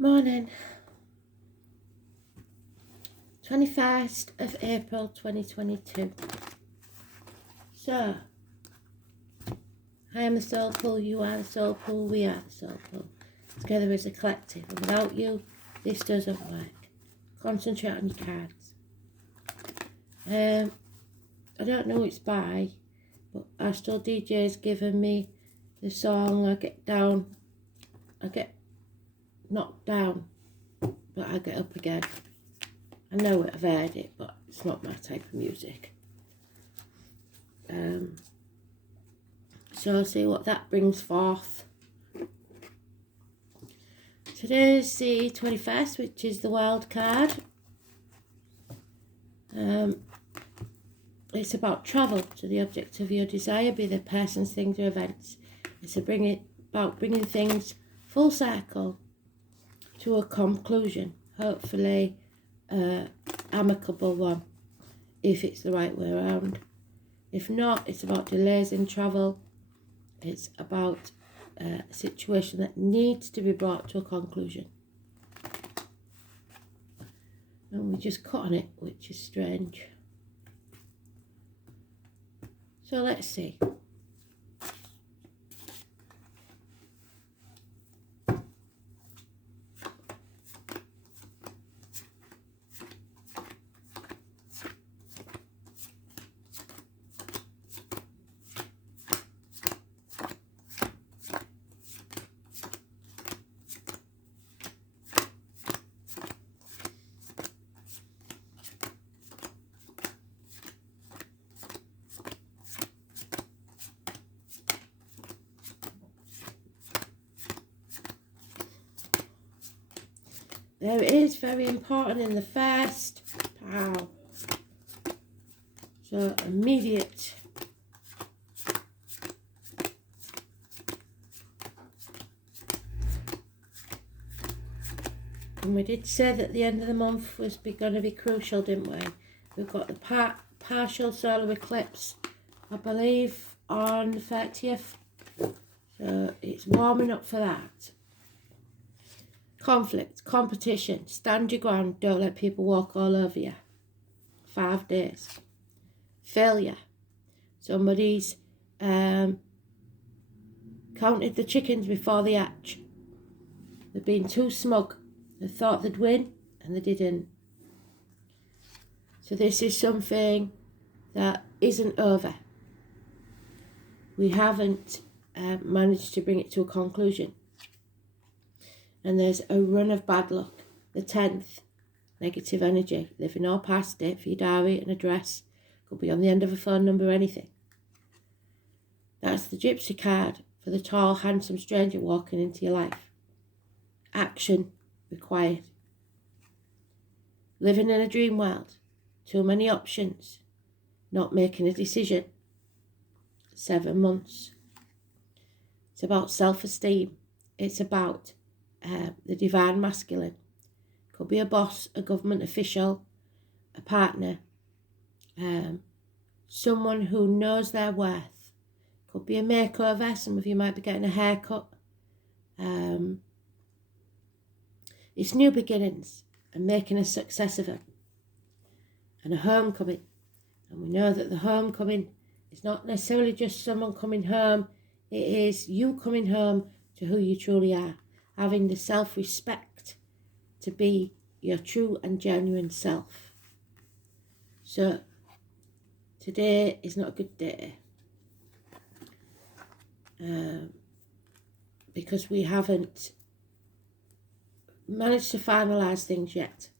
Morning, 21st of April 2022. So, I am the soul pool, you are the soul pool, we are the soul pool. Together as a collective, and without you, this doesn't work. Concentrate on your cards. I don't know who it's by, but Astro DJ's given me the song I get knocked down, but I get up again. I know I've heard it, but it's not my type of music. So I'll see what that brings forth. Today's the 21st, which is the wild card. It's about travel to the object of your desire, be they persons, things or events. It's about bringing things full circle to a conclusion, hopefully amicable one, if it's the right way around. If not, it's about delays in travel. It's about a situation that needs to be brought to a conclusion. And we just cut on it, which is strange. So let's see. There is very important in the first. Pow. So immediate. And we did say that the end of the month was going to be crucial, didn't we? We've got the partial solar eclipse, I believe, on the 30th. So it's warming up for that. Conflict, competition, stand your ground, don't let people walk all over you. 5 days. Failure. Somebody's counted the chickens before they hatch. They've been too smug. They thought they'd win and they didn't. So this is something that isn't over. We haven't managed to bring it to a conclusion. And there's a run of bad luck. The 10th, negative energy. Living or past date for your diary, an address. Could be on the end of a phone number, anything. That's the gypsy card for the tall, handsome stranger walking into your life. Action required. Living in a dream world. Too many options. Not making a decision. 7 months. It's about self-esteem. It's about the divine masculine. Could be a boss, a government official, a partner, someone who knows their worth. Could be a makeover. Some of you might be getting a haircut. It's new beginnings and making a success of them. And a homecoming. And we know that the homecoming is not necessarily just someone coming home. It is you coming home to who you truly are. Having the self-respect to be your true and genuine self. So, today is not a good day. Because we haven't managed to finalise things yet.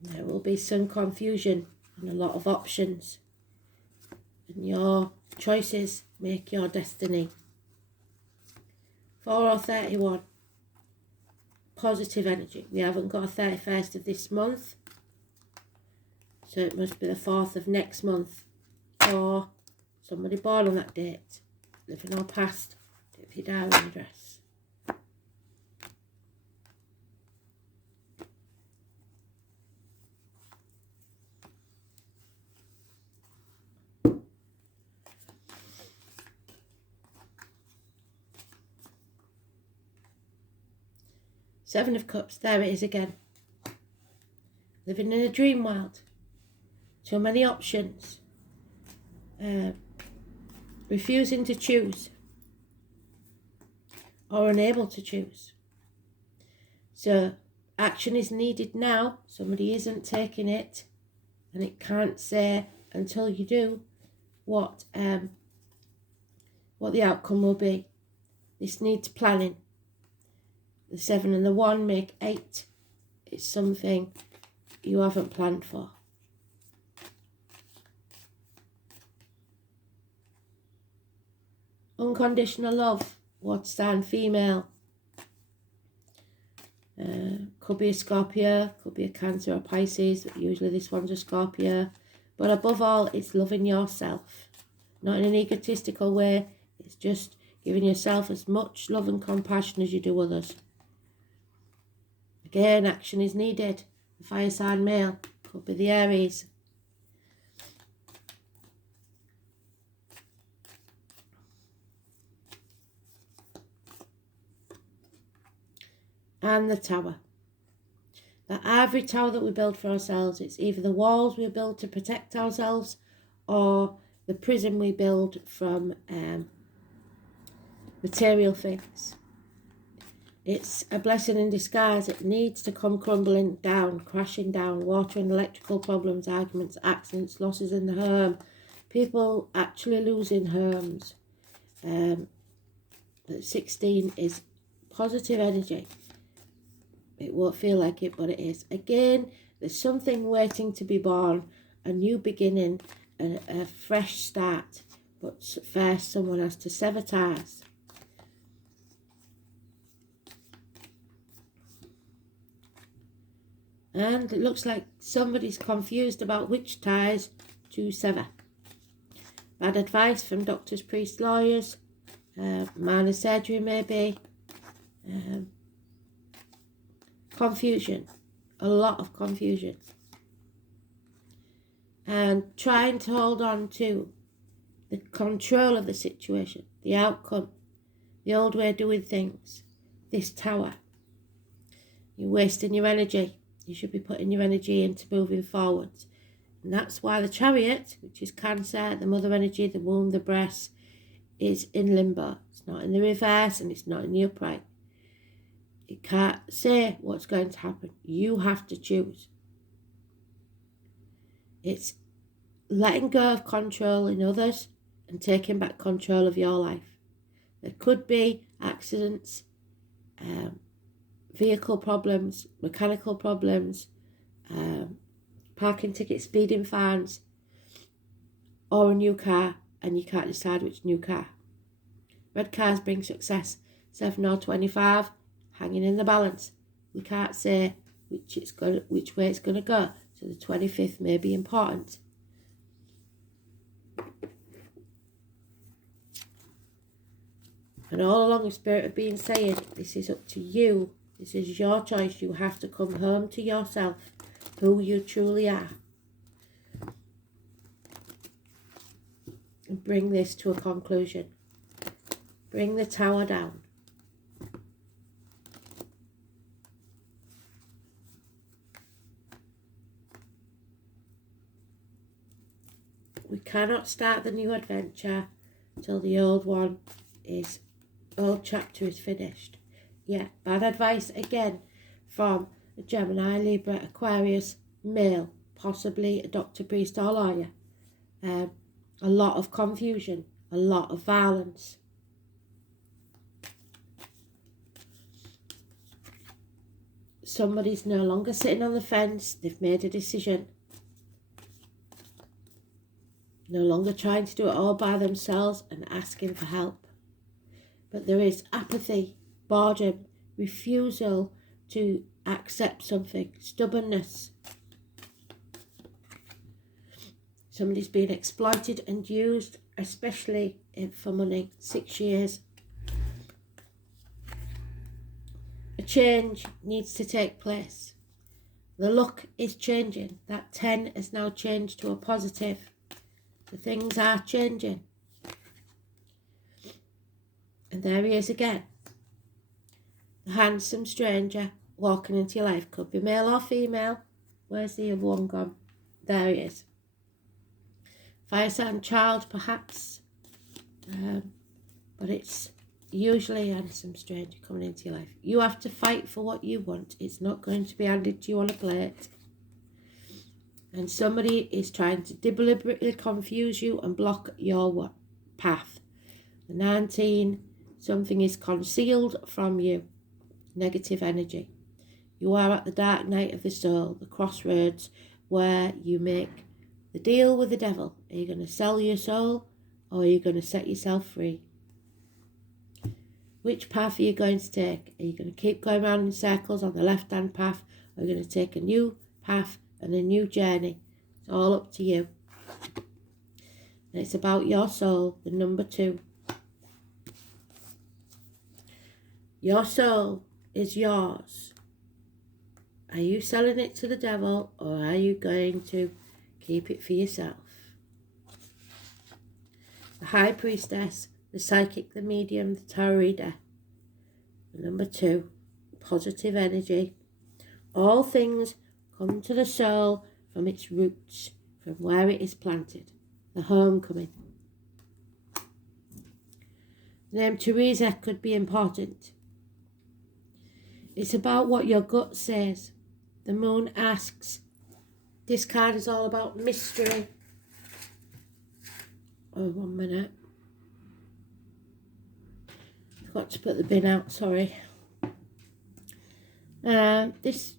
There will be some confusion and a lot of options. And your choices make your destiny. 4 or 31. Positive energy. We haven't got a 31st of this month. So it must be the 4th of next month. Or somebody born on that date. Living or past. If your diary address. Seven of Cups, there it is again. Living in a dream world. Too many options. Refusing to choose. Or unable to choose. So action is needed now. Somebody isn't taking it. And it can't say until you do what the outcome will be. This needs planning. The 7 and the 1 make 8. It's something you haven't planned for. Unconditional love. Water sign female. Could be a Scorpio, could be a Cancer or Pisces. Usually this one's a Scorpio. But above all, it's loving yourself. Not in an egotistical way. It's just giving yourself as much love and compassion as you do others. Again, action is needed. The fire sign male. Could be the Aries. And the Tower. The ivory tower that we build for ourselves, it's either the walls we build to protect ourselves or the prison we build from material things. It's a blessing in disguise. It needs to come crumbling down, crashing down. Water and electrical problems, arguments, accidents, losses in the home. People actually losing homes. But 16 is positive energy. It won't feel like it, but it is. Again, there's something waiting to be born, a new beginning, a fresh start. But first, someone has to sever ties. And it looks like somebody's confused about which ties to sever. Bad advice from doctors, priests, lawyers, minor surgery maybe. Confusion, a lot of confusion, and trying to hold on to the control of the situation, the outcome, the old way of doing things, this Tower. You're wasting your energy. You should be putting your energy into moving forwards, and that's why the Chariot, which is Cancer, the mother energy, the womb, the breast, is in limbo. It's not in the reverse and it's not in the upright. It can't say what's going to happen. You have to choose. It's letting go of control in others and taking back control of your life. There could be accidents, vehicle problems, mechanical problems, parking tickets, speeding fines, or a new car, and you can't decide which new car. Red cars bring success. 7 or 25. Hanging in the balance. We can't say which way it's going to go. So the 25th may be important. And all along the Spirit of being saying, this is up to you. This is your choice. You have to come home to yourself, who you truly are. And bring this to a conclusion. Bring the Tower down. We cannot start the new adventure till the old chapter is finished. Yeah, bad advice again from a Gemini, Libra, Aquarius, male, possibly a doctor, priest or lawyer. A lot of confusion, a lot of violence. Somebody's no longer sitting on the fence, they've made a decision. No longer trying to do it all by themselves and asking for help. But there is apathy, boredom, refusal to accept something, stubbornness. Somebody's being exploited and used, especially for money. 6 years. A change needs to take place. The luck is changing. That 10 has now changed to a positive. The things are changing. And there he is again. The handsome stranger walking into your life. Could be male or female. Where's the other one gone? There he is. Fire sign child, perhaps. But it's usually a handsome stranger coming into your life. You have to fight for what you want. It's not going to be handed to you on a plate. And somebody is trying to deliberately confuse you and block your path. The 19, something is concealed from you. Negative energy. You are at the dark night of the soul, the crossroads where you make the deal with the devil. Are you going to sell your soul or are you going to set yourself free? Which path are you going to take? Are you going to keep going around in circles on the left-hand path, or are you going to take a new path and a new journey? It's all up to you. And it's about your soul, the number 2. Your soul is yours. Are you selling it to the devil, or are you going to keep it for yourself? The High Priestess, the Psychic, the Medium, the Tarot Reader. Number 2, positive energy. All things come to the soul from its roots, from where it is planted. The homecoming. The name Teresa could be important. It's about what your gut says. The moon asks. This card is all about mystery. Oh, 1 minute. Forgot to put the bin out, sorry. It's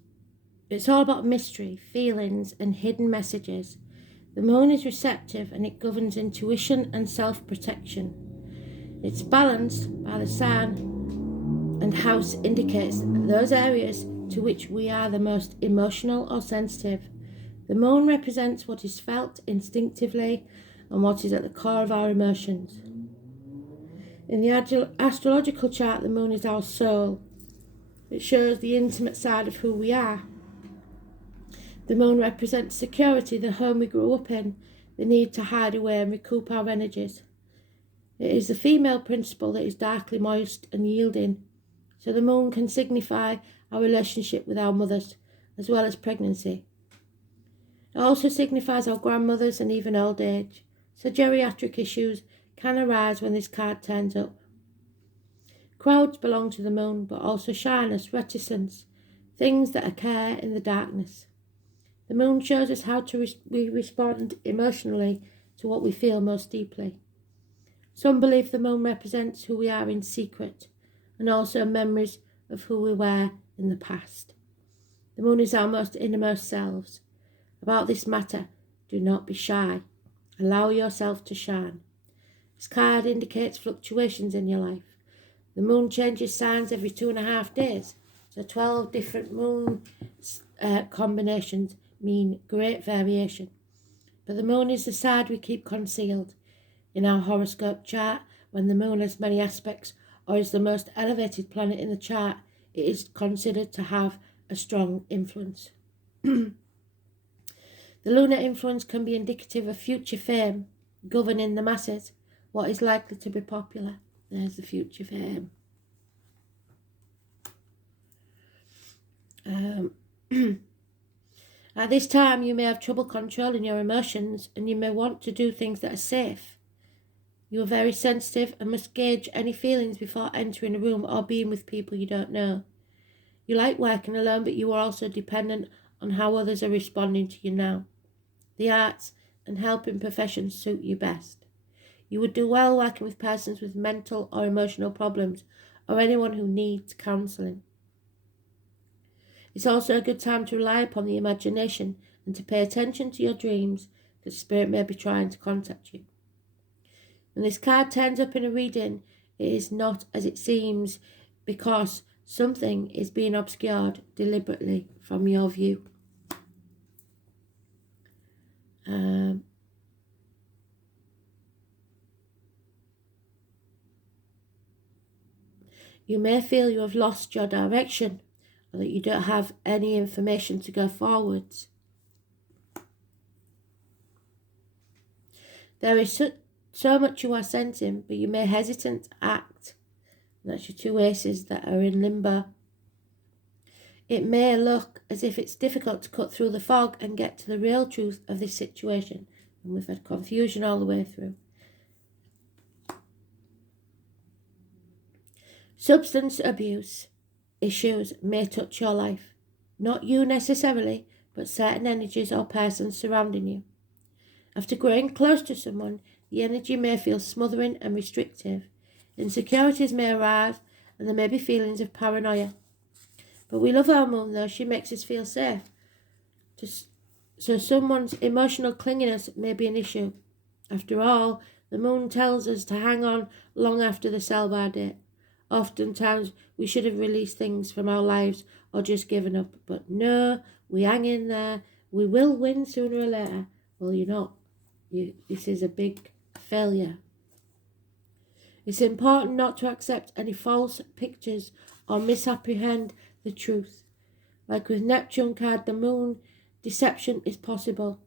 all about mystery, feelings and hidden messages. The moon is receptive and it governs intuition and self-protection. It's balanced by the sun, and house indicates those areas to which we are the most emotional or sensitive. The moon represents what is felt instinctively and what is at the core of our emotions. In the astrological chart, the moon is our soul. It shows the intimate side of who we are. The moon represents security, the home we grew up in, the need to hide away and recoup our energies. It is the female principle that is darkly moist and yielding, so the moon can signify our relationship with our mothers, as well as pregnancy. It also signifies our grandmothers and even old age, so geriatric issues can arise when this card turns up. Crowds belong to the moon, but also shyness, reticence, things that occur in the darkness. The moon shows us how we respond emotionally to what we feel most deeply. Some believe the moon represents who we are in secret, and also memories of who we were in the past. The moon is our most innermost selves. About this matter, do not be shy. Allow yourself to shine. This card indicates fluctuations in your life. The moon changes signs every 2.5 days. So 12 different moon combinations mean great variation. But the moon is the side we keep concealed. In our horoscope chart, when the moon has many aspects or is the most elevated planet in the chart, it is considered to have a strong influence. The lunar influence can be indicative of future fame, governing the masses, what is likely to be popular. There's the future fame. At this time, you may have trouble controlling your emotions and you may want to do things that are safe. You are very sensitive and must gauge any feelings before entering a room or being with people you don't know. You like working alone, but you are also dependent on how others are responding to you now. The arts and helping professions suit you best. You would do well working with persons with mental or emotional problems or anyone who needs counselling. It's also a good time to rely upon the imagination and to pay attention to your dreams, because spirit may be trying to contact you. When this card turns up in a reading, it is not as it seems, because something is being obscured deliberately from your view. You may feel you have lost your direction, or that you don't have any information to go forwards. There is so much you are sensing, but you may hesitate to act. And that's your 2 aces that are in limbo. It may look as if it's difficult to cut through the fog and get to the real truth of this situation. And we've had confusion all the way through. Substance abuse issues may touch your life. Not you necessarily, but certain energies or persons surrounding you. After growing close to someone, the energy may feel smothering and restrictive. Insecurities may arise, and there may be feelings of paranoia. But we love our moon, though. She makes us feel safe. So someone's emotional clinginess may be an issue. After all, the moon tells us to hang on long after the sell-by date. Oftentimes, we should have released things from our lives or just given up. But no, we hang in there. We will win sooner or later. Well, you're not. This is a big failure. It's important not to accept any false pictures or misapprehend the truth. Like with Neptune card, the moon, deception is possible.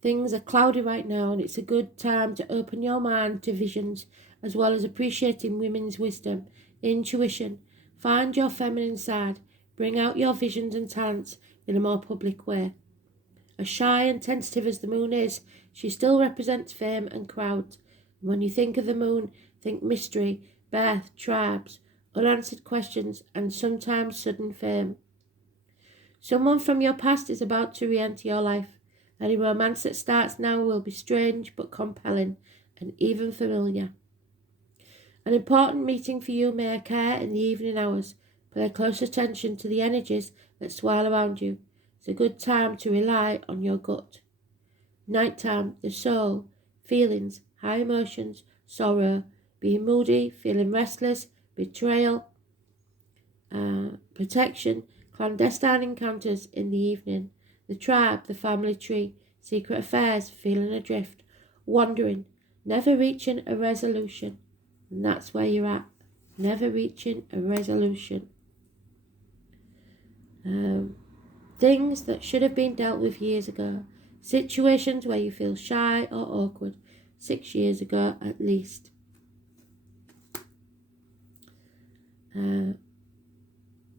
Things are cloudy right now, and it's a good time to open your mind to visions, as well as appreciating women's wisdom, intuition. Find your feminine side. Bring out your visions and talents in a more public way. As shy and tentative as the moon is, she still represents fame and crowds. And when you think of the moon, think mystery, birth, tribes, unanswered questions, and sometimes sudden fame. Someone from your past is about to re-enter your life. Any romance that starts now will be strange but compelling and even familiar. An important meeting for you may occur in the evening hours. Pay close attention to the energies that swirl around you. It's a good time to rely on your gut. Nighttime, the soul, feelings, high emotions, sorrow, being moody, feeling restless, betrayal, protection, clandestine encounters in the evening, the tribe, the family tree, secret affairs, feeling adrift, wandering, never reaching a resolution. And that's where you're at, never reaching a resolution. Things that should have been dealt with years ago. Situations where you feel shy or awkward 6 years ago at least.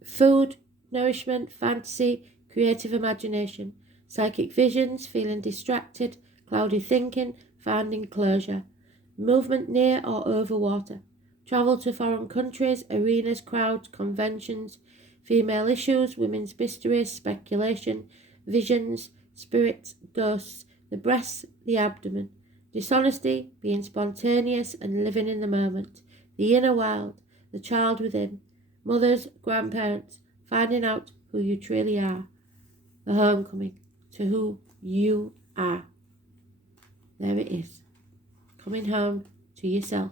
Food, nourishment, fantasy, creative imagination, psychic visions, feeling distracted, cloudy thinking, finding closure, movement near or over water, travel to foreign countries, arenas, crowds, conventions, female issues, women's mysteries, speculation, visions, spirits, ghosts, the breasts, the abdomen, dishonesty, being spontaneous and living in the moment, the inner world, the child within, mothers, grandparents, finding out who you truly are, the homecoming to who you are. There it is, coming home to yourself.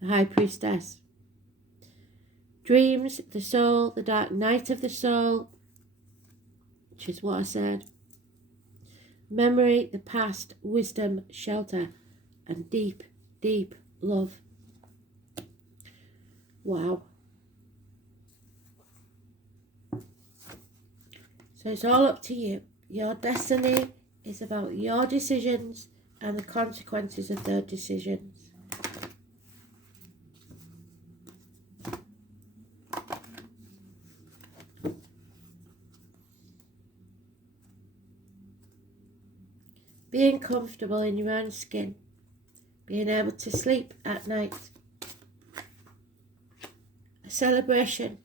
The High Priestess. Dreams, the soul, the dark night of the soul, which is what I said. Memory, the past, wisdom, shelter, and deep, deep love. Wow. So it's all up to you. Your destiny is about your decisions and the consequences of those decisions. Being comfortable in your own skin. Being able to sleep at night. A celebration.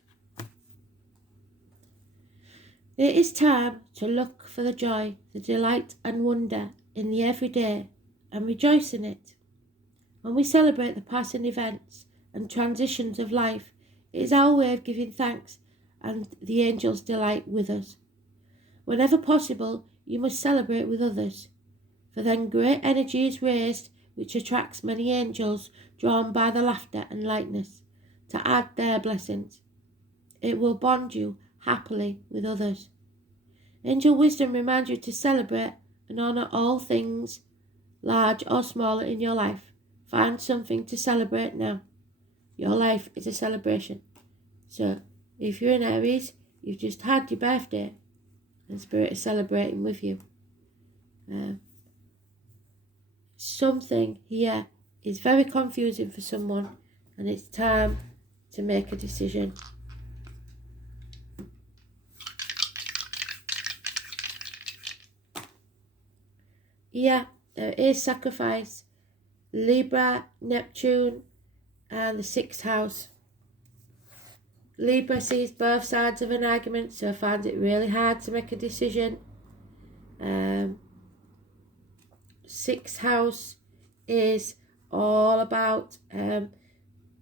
It is time to look for the joy, the delight and wonder in the everyday and rejoice in it. When we celebrate the passing events and transitions of life, it is our way of giving thanks and the angels' delight with us. Whenever possible, you must celebrate with others, for then great energy is raised which attracts many angels drawn by the laughter and lightness to add their blessings. It will bond you happily with others. Angel wisdom reminds you to celebrate and honour all things, large or small, in your life. Find something to celebrate now. Your life is a celebration. So, if you're in Aries, you've just had your birthday, and Spirit is celebrating with you. Something here is very confusing for someone, and it's time to make a decision. Yeah, there is sacrifice. Libra, Neptune, and the 6th house. Libra sees both sides of an argument, so finds it really hard to make a decision. 6th house is all about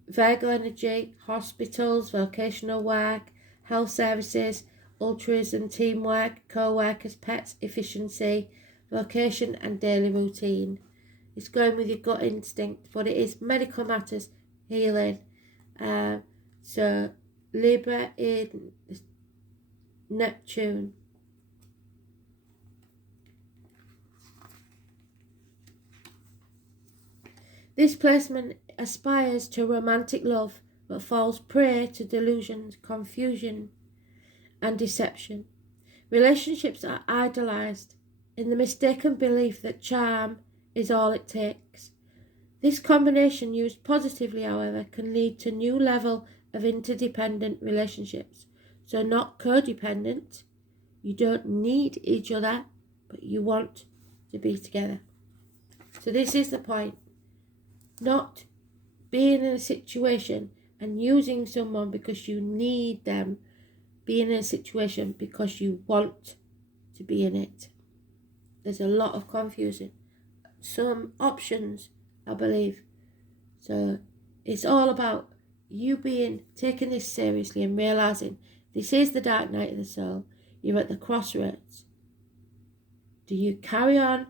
Virgo energy, hospitals, vocational work, health services, altruism, teamwork, co-workers, pets, efficiency, vocation and daily routine. It's going with your gut instinct, but it is medical matters, healing. So Libra in Neptune. This placement aspires to romantic love, but falls prey to delusions, confusion, and deception. Relationships are idolized in the mistaken belief that charm is all it takes. This combination, used positively, however, can lead to new level of interdependent relationships. So not codependent. You don't need each other, but you want to be together. So this is the point. Not being in a situation and using someone because you need them. Being in a situation because you want to be in it. There's a lot of confusion. Some options, I believe. So it's all about you taking this seriously and realising this is the dark night of the soul. You're at the crossroads. Do you carry on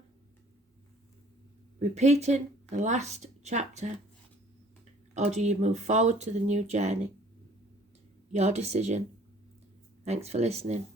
repeating the last chapter, or do you move forward to the new journey? Your decision. Thanks for listening.